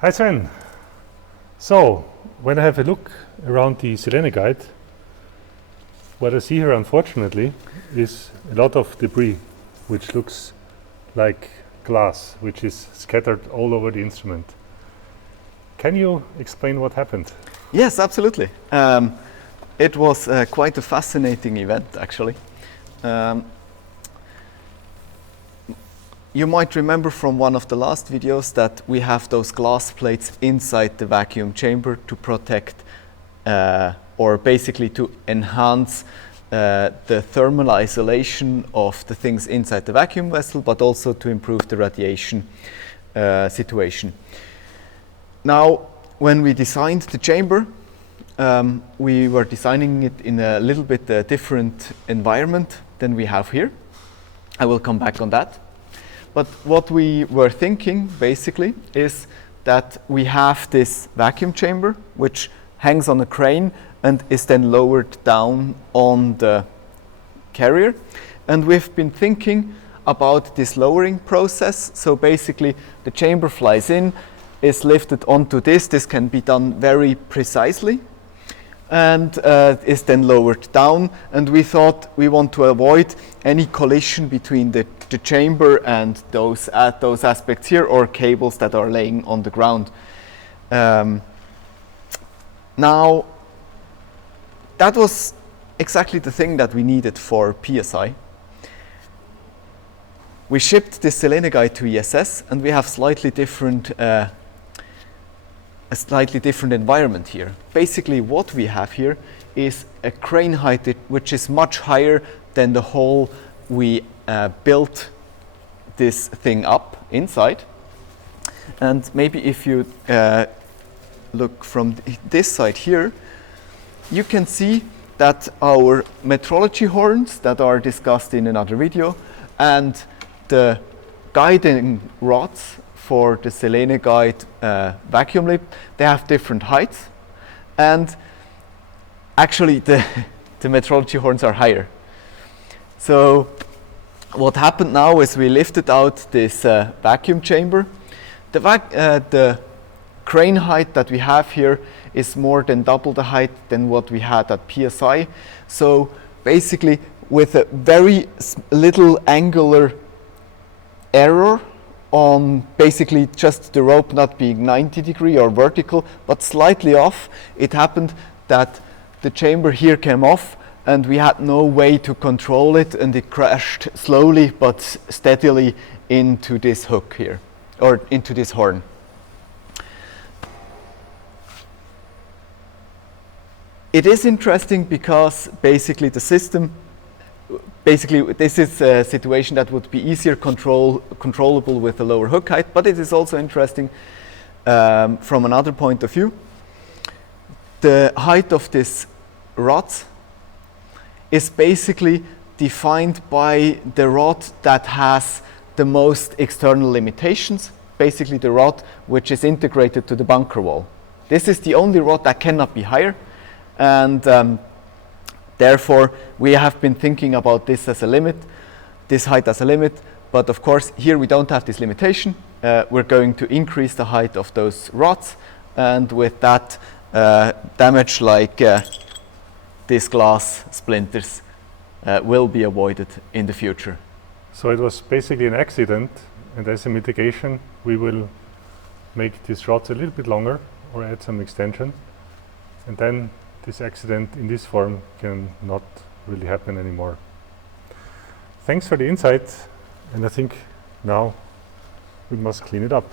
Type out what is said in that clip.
Hi Sven. So, when I have a look around the SELENE guide, what I see here unfortunately is a lot of debris which looks like glass, which is scattered all over the instrument. Can you explain what happened? Yes, absolutely. It was quite a fascinating event, actually. You might remember from one of the last videos that we have those glass plates inside the vacuum chamber to protect or basically to enhance the thermal isolation of the things inside the vacuum vessel, but also to improve the radiation situation. Now, when we designed the chamber, we were designing it in a little bit different environment than we have here. I will come back on that. But what we were thinking, basically, is that we have this vacuum chamber, which hangs on a crane and is then lowered down on the carrier. And we've been thinking about this lowering process. So basically, the chamber flies in, is lifted onto this. This can be done very precisely and is then lowered down. And we thought we want to avoid any collision between the chamber and those aspects here, or cables that are laying on the ground. Now, that was exactly the thing that we needed for PSI. We shipped this SELENE guide to ESS, and we have a slightly different environment here. Basically, what we have here is a crane height which is much higher than the hole we built this thing up inside. And maybe if you look from this side here, you can see that our metrology horns that are discussed in another video and the guiding rods for the SELENE guide vacuum lip, they have different heights, and actually the metrology horns are higher. So what happened now is we lifted out this vacuum chamber. The crane height that we have here is more than double the height than what we had at PSI. So basically, with a very little angular error on basically just the rope not being 90 degree or vertical, but slightly off, it happened that the chamber here came off and we had no way to control it, and it crashed slowly but steadily into this hook here, or into this horn. It is interesting because basically the system, this is a situation that would be easier controllable with a lower hook height, but it is also interesting from another point of view. The height of this rod is basically defined by the rod that has the most external limitations, basically the rod which is integrated to the bunker wall. This is the only rod that cannot be higher, and therefore we have been thinking about this as a limit, this height as a limit, but of course here we don't have this limitation. We're going to increase the height of those rods, and with that damage like these glass splinters will be avoided in the future. So it was basically an accident, and as a mitigation we will make these rods a little bit longer or add some extension, and then this accident in this form can not really happen anymore. Thanks for the insight, and I think now we must clean it up.